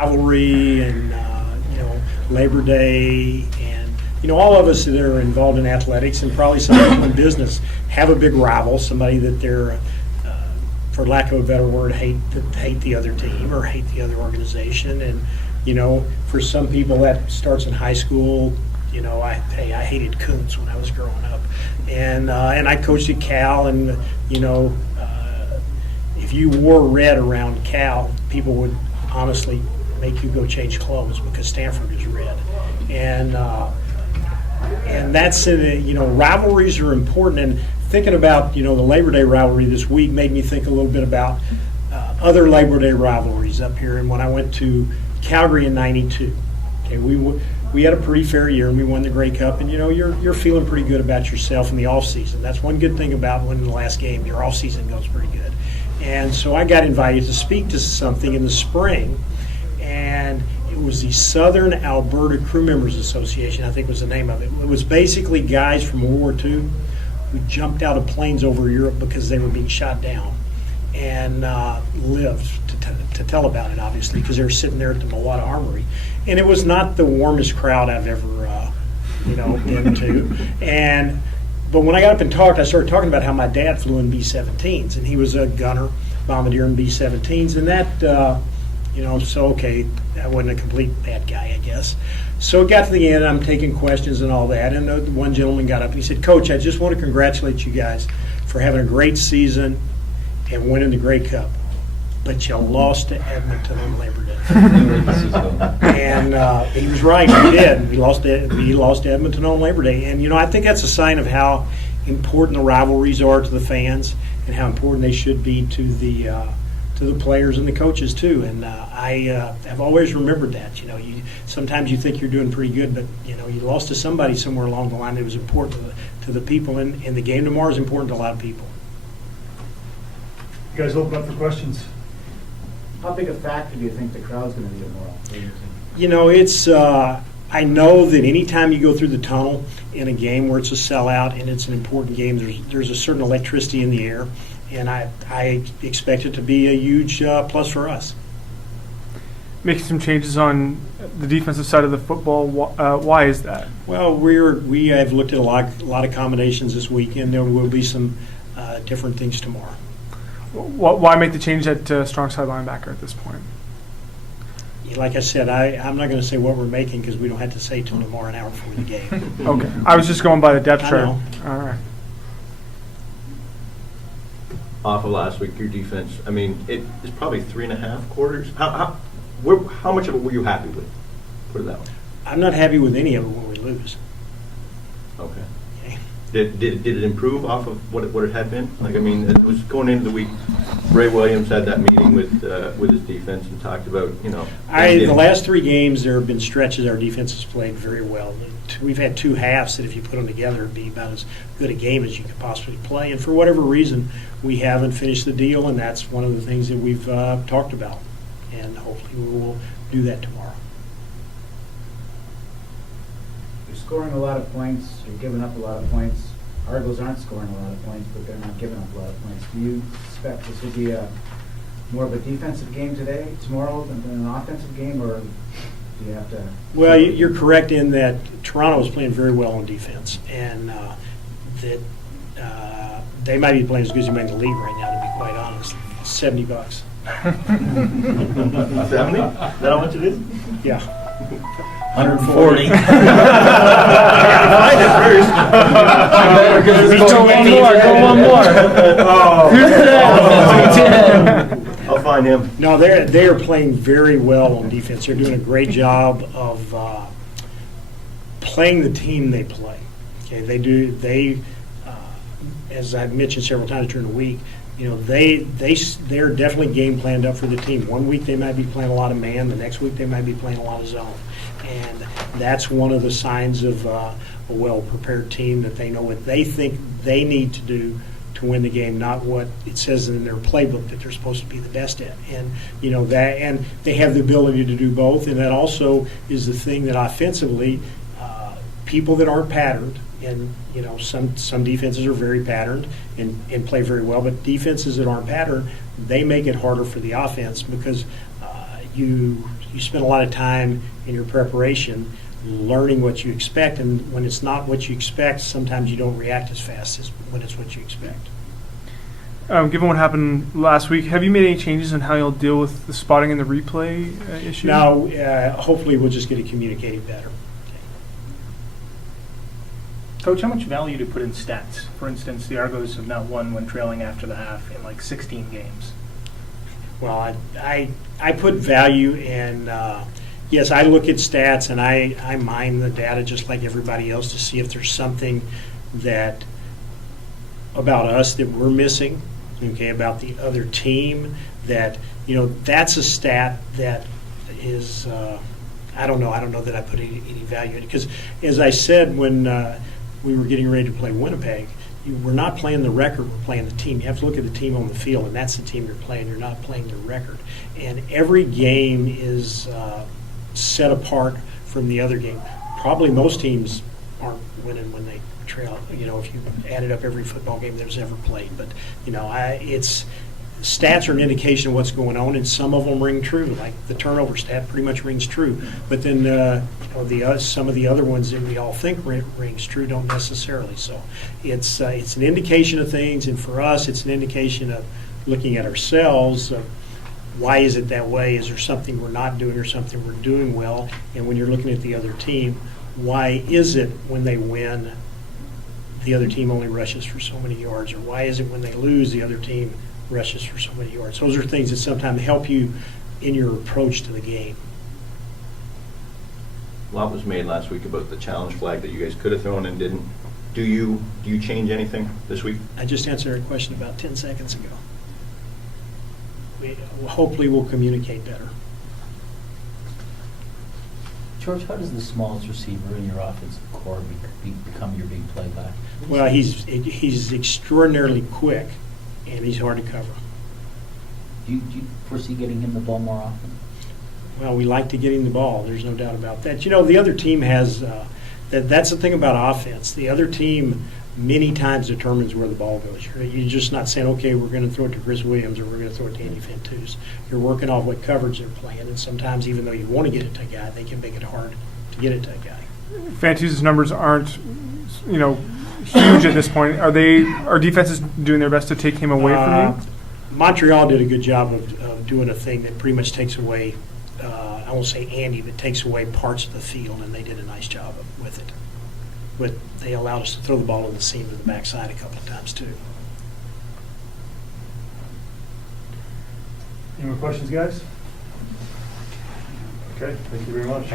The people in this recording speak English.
Rivalry and Labor Day, and all of us that are involved in athletics, and probably some people in business, have a big rival, somebody that they're, for lack of a better word, hate the other team or hate the other organization. And for some people that starts in high school. I hated Koontz when I was growing up, and I coached at Cal, and if you wore red around Cal, people would honestly make you go change clothes because Stanford is red, and that's rivalries are important. And thinking about the Labor Day rivalry this week made me think a little bit about other Labor Day rivalries up here. And when I went to Calgary in '92, okay, we had a pretty fair year, and we won the Grey Cup. And you're feeling pretty good about yourself in the off season. That's one good thing about winning the last game. Your off season goes pretty good. And so I got invited to speak to something in the spring, and it was the Southern Alberta Crew Members Association, I think was the name of it. It was basically guys from World War II who jumped out of planes over Europe because they were being shot down, and lived to tell about it, obviously, because they were sitting there at the Mawata Armory. And it was not the warmest crowd I've ever been to. But when I got up and talked, I started talking about how my dad flew in B-17s, and he was a gunner, bombardier in B-17s, and that, so okay, I wasn't a complete bad guy, I guess. So it got to the end, I'm taking questions and all that, and one gentleman got up and he said, "Coach, I just want to congratulate you guys for having a great season and winning the Grey Cup, but you lost to Edmonton on Labor Day." And he was right. We did. We lost to Edmonton on Labor Day, and I think that's a sign of how important the rivalries are to the fans, and how important they should be to the players and the coaches too. And I've always remembered that. Sometimes you think you're doing pretty good, but you lost to somebody somewhere along the line that was important to the people, and the game tomorrow is important to a lot of people. You guys open up for questions. How big a factor do you think the crowd's going to be tomorrow? It's. I know that anytime you go through the tunnel in a game where it's a sellout and it's an important game, there's a certain electricity in the air, and I expect it to be a huge plus for us. Making some changes on the defensive side of the football. Why is that? Well, we have looked at a lot of combinations this weekend. There will be some different things tomorrow. Why make the change at strong side linebacker at this point? Like I said, I'm not going to say what we're making because we don't have to say till tomorrow, an hour before the game. Okay. I was just going by the depth chart. All right. Off of last week, your defense, it is probably 3.5 quarters. How much of it were you happy with? Put it that way. I'm not happy with any of it when we lose. Okay. Did it improve off of what it had been? It was going into the week. Ray Williams had that meeting with his defense and talked about the last 3 games there have been stretches our defense has played very well. We've had 2 halves that if you put them together it'd be about as good a game as you could possibly play. And for whatever reason we haven't finished the deal, and that's one of the things that we've talked about. And hopefully we will do that tomorrow. You're scoring a lot of points. You're giving up a lot of points. Argos aren't scoring a lot of points, but they're not giving up a lot of points. Do you expect this will be more of a defensive game tomorrow, than an offensive game, or do you have to? Well, you're correct in that Toronto is playing very well on defense, and that they might be playing as good as you make the league right now, to be quite honest. $70. 70? Is that how much it is? Yeah. 140. Go one more. I'll find him. No, they are playing very well on defense. They're doing a great job of playing the team they play. Okay, they do. As I've mentioned several times during the week, they're definitely game planned up for the team. One week they might be playing a lot of man. The next week they might be playing a lot of zone. And that's one of the signs of a well-prepared team, that they know what they think they need to do to win the game, not what it says in their playbook that they're supposed to be the best at. And and they have the ability to do both. And that also is the thing that offensively, people that aren't patterned, and some defenses are very patterned and play very well, but defenses that aren't patterned, they make it harder for the offense because you you spend a lot of time in your preparation learning what you expect, and when it's not what you expect, sometimes you don't react as fast as when it's what you expect. Given what happened last week, have you made any changes in how you'll deal with the spotting and the replay issue? Now, hopefully, we'll just get it communicated better. Coach, how much value to put in stats? For instance, the Argos have not won when trailing after the half in like 16 games. Well, I put value in, yes, I look at stats and I mine the data just like everybody else to see if there's something that about us that we're missing, okay, about the other team that, that's a stat that is, I don't know that I put any value in it. Because as I said when we were getting ready to play Winnipeg, we're not playing the record, we're playing the team. You have to look at the team on the field, and that's the team you're playing. You're not playing the record. And every game is set apart from the other game. Probably most teams aren't winning when they trail, if you added up every football game that was ever played. But, it's stats are an indication of what's going on, and some of them ring true. Like the turnover stat pretty much rings true. But then some of the other ones that we all think rings true don't necessarily. So it's an indication of things, and for us, it's an indication of looking at ourselves. Why is it that way? Is there something we're not doing or something we're doing well? And when you're looking at the other team, why is it when they win, the other team only rushes for so many yards? Or why is it when they lose, the other team rushes for so many yards? Those are things that sometimes help you in your approach to the game. A lot was made last week about the challenge flag that you guys could have thrown and didn't. Do you change anything this week? I just answered a question about 10 seconds ago. Hopefully we'll communicate better. George, how does the smallest receiver in your offensive core become your big play guy? Well, he's extraordinarily quick, and he's hard to cover. Do you foresee getting him the ball more often? Well, we like to get him the ball. There's no doubt about that. The other team has that's the thing about offense. The other team many times determines where the ball goes. You're just not saying, okay, we're going to throw it to Chris Williams or we're going to throw it to Andy Fentus. You're working off what coverage they're playing, and sometimes even though you want to get it to a guy, they can make it hard to get it to a guy. Fentus's numbers aren't, huge at this point. Are defenses doing their best to take him away from you? Montreal did a good job of doing a thing that pretty much takes away, I won't say Andy, but takes away parts of the field, and they did a nice job with it. But they allowed us to throw the ball in the seam to the backside a couple of times, too. Any more questions, guys? Okay, thank you very much.